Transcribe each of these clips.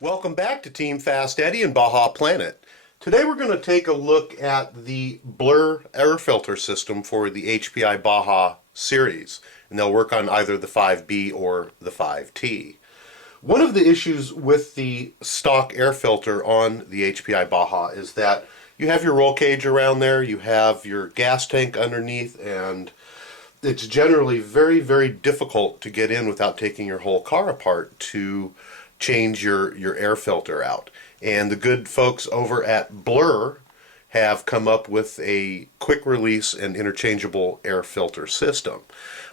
Welcome back to Team FastEddy and Baja Planet. Today we're going to take a look at the blur air filter system for the HPI Baja series, and they'll work on either the 5B or the 5T. One of the issues with the stock air filter on the HPI Baja is that you have your roll cage around there, you have your gas tank underneath, and it's generally very, very difficult to get in without taking your whole car apart to change your air filter out. And the good folks over at Blur have come up with a quick release and interchangeable air filter system.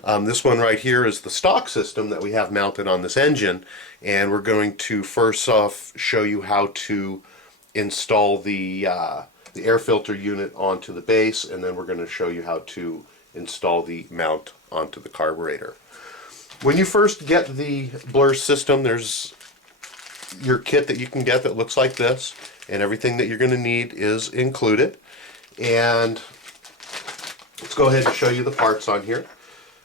This one right here is the stock system that we have mounted on this engine, and we're going to first off show you how to install the air filter unit onto the base, and then we're going to show you how to install the mount onto the carburetor. When you first get the Blur system, there's your kit that you can get that looks like this, and everything that you're going to need is included. And let's go ahead and show you the parts on here.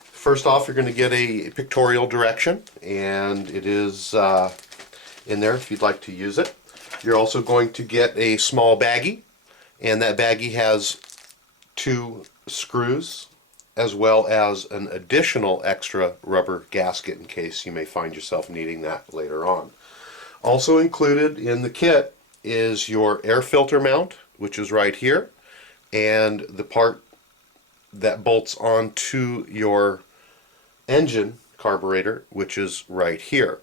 First off, you're going to get a pictorial direction, and it is in there if you'd like to use it. You're also going to get a small baggie, and that baggie has 2 screws as well as an additional extra rubber gasket in case you may find yourself needing that later on. Also included in the kit is your air filter mount, which is right here, and the part that bolts onto your engine carburetor, which is right here.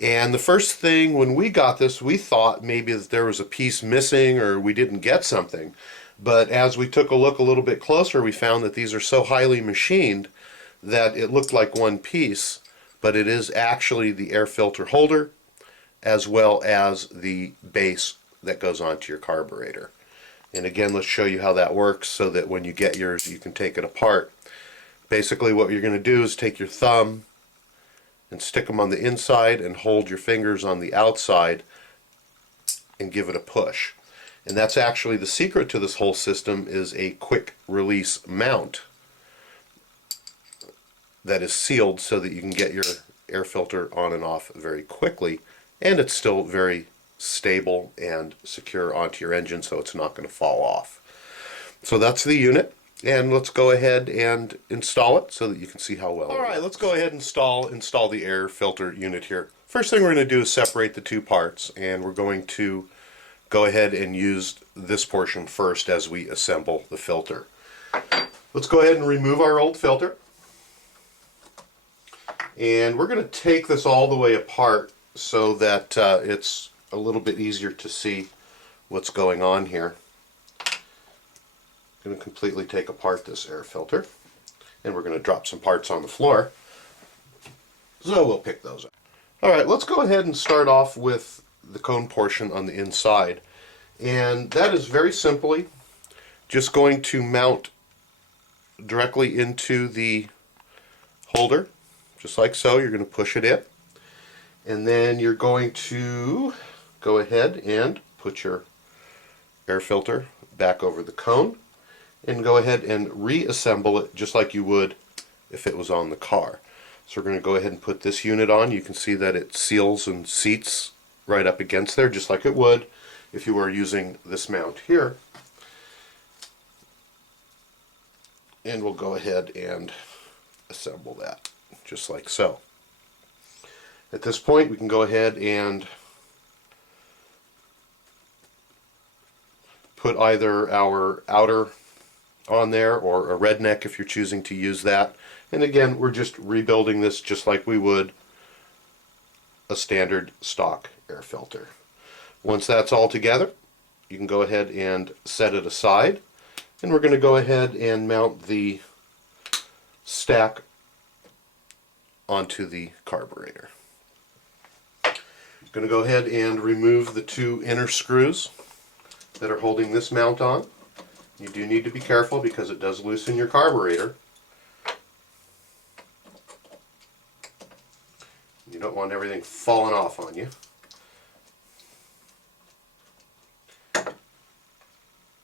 And the first thing when we got this, we thought maybe that there was a piece missing or we didn't get something. But as we took a look a little bit closer, we found that these are so highly machined that it looked like one piece, but it is actually the air filter holder as well as the base that goes onto your carburetor. And again, let's show you how that works so that when you get yours you can take it apart. Basically what you're going to do is take your thumb and stick them on the inside and hold your fingers on the outside and give it a push. And that's actually the secret to this whole system, is a quick release mount that is sealed so that you can get your air filter on and off very quickly, and it's still very stable and secure onto your engine so it's not going to fall off. So that's the unit, and let's go ahead and install it so that you can see how well it works. Alright, let's go ahead and install the air filter unit here. First thing we're going to do is separate the 2 parts, and we're going to go ahead and use this portion first as we assemble the filter. Let's go ahead and remove our old filter, and we're going to take this all the way apart so that it's a little bit easier to see what's going on here. I'm going to completely take apart this air filter, and we're going to drop some parts on the floor, so we'll pick those up. Alright, let's go ahead and start off with the cone portion on the inside, and that is very simply just going to mount directly into the holder, just like so. You're going to push it in, and then you're going to go ahead and put your air filter back over the cone and go ahead and reassemble it just like you would if it was on the car. So we're going to go ahead and put this unit on. You can see that it seals and seats right up against there just like it would if you were using this mount here. And we'll go ahead and assemble that just like so. At this point we can go ahead and put either our outer on there or a redneck if you're choosing to use that. And again, we're just rebuilding this just like we would a standard stock air filter. Once that's all together, you can go ahead and set it aside, and we're going to go ahead and mount the stack onto the carburetor. Going to go ahead and remove the 2 inner screws that are holding this mount on. You do need to be careful because it does loosen your carburetor. You don't want everything falling off on you.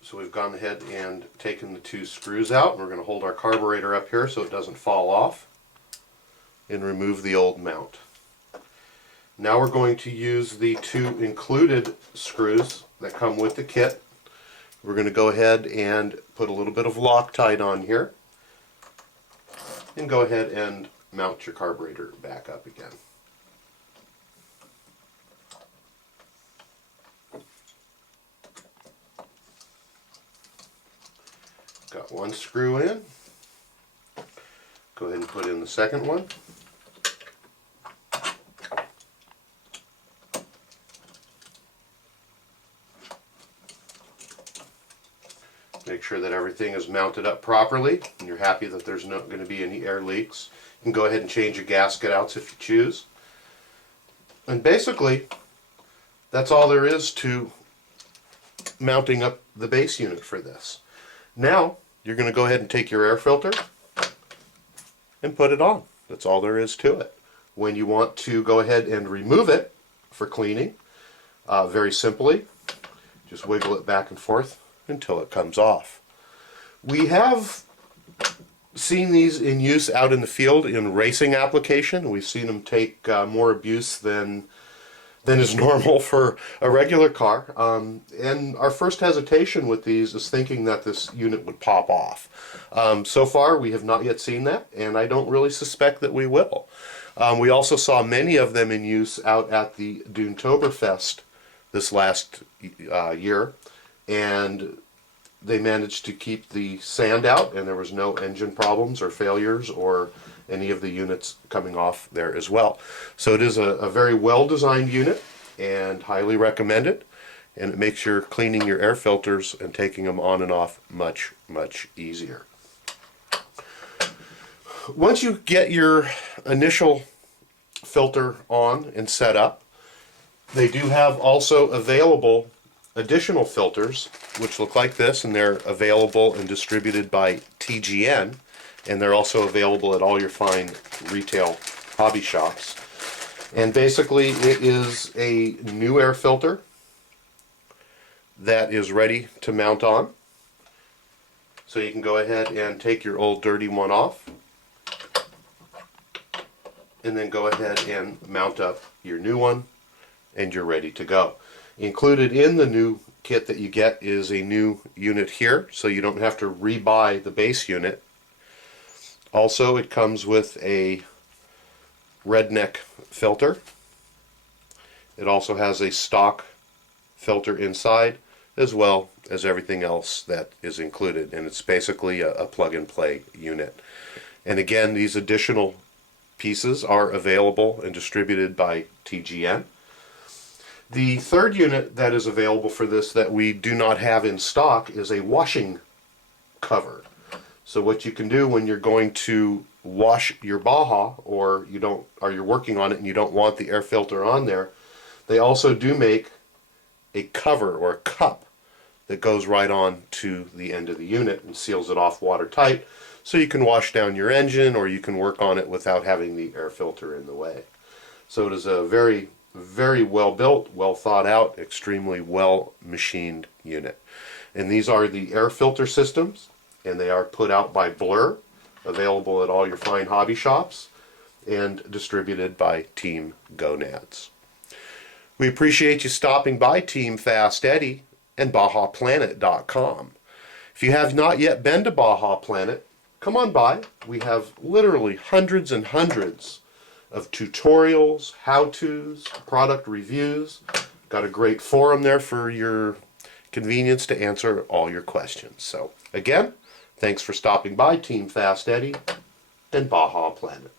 So we've gone ahead and taken the 2 screws out, and we're going to hold our carburetor up here so it doesn't fall off and remove the old mount. Now we're going to use the 2 included screws that come with the kit. We're going to go ahead and put a little bit of Loctite on here and go ahead and mount your carburetor back up again. Got 1 screw in. Go ahead and put in the second one. Make sure that everything is mounted up properly and you're happy that there's not going to be any air leaks. You can go ahead and change your gasket outs if you choose. And basically, that's all there is to mounting up the base unit for this. Now, you're going to go ahead and take your air filter and put it on. That's all there is to it. When you want to go ahead and remove it for cleaning, very simply, just wiggle it back and forth until it comes off. We have seen these in use out in the field in racing application. We've seen them take more abuse than is normal for a regular car. And our first hesitation with these is thinking that this unit would pop off. So far we have not yet seen that, and I don't really suspect that we will. We also saw many of them in use out at the Doontoberfest this last year, and they managed to keep the sand out and there was no engine problems or failures or any of the units coming off there as well. So it is a very well designed unit and highly recommended, and it makes your cleaning your air filters and taking them on and off much easier. Once you get your initial filter on and set up, they do have also available additional filters which look like this, and they're available and distributed by TGN, and they're also available at all your fine retail hobby shops. And basically it is a new air filter that is ready to mount on. So you can go ahead and take your old dirty one off and then go ahead and mount up your new one, and you're ready to go. Included in the new kit that you get is a new unit here, so you don't have to rebuy the base unit. Also, it comes with a redneck filter. It also has a stock filter inside, as well as everything else that is included, and it's basically a plug-and-play unit. And again, these additional pieces are available and distributed by TGN. The third unit that is available for this that we do not have in stock is a washing cover. So what you can do when you're going to wash your Baja, or you're working on it and you don't want the air filter on there, they also do make a cover or a cup that goes right on to the end of the unit and seals it off watertight, so you can wash down your engine or you can work on it without having the air filter in the way. So it is a very well built, well thought out, extremely well machined unit. And these are the air filter systems, and they are put out by Blur, available at all your fine hobby shops, and distributed by Team Gonads. We appreciate you stopping by, Team FastEddy and BajaPlanet.com. If you have not yet been to Baja Planet, come on by. We have literally hundreds and hundreds of tutorials, how-tos, product reviews. Got a great forum there for your convenience to answer all your questions. So again, thanks for stopping by, Team FastEddy and Baja Planet.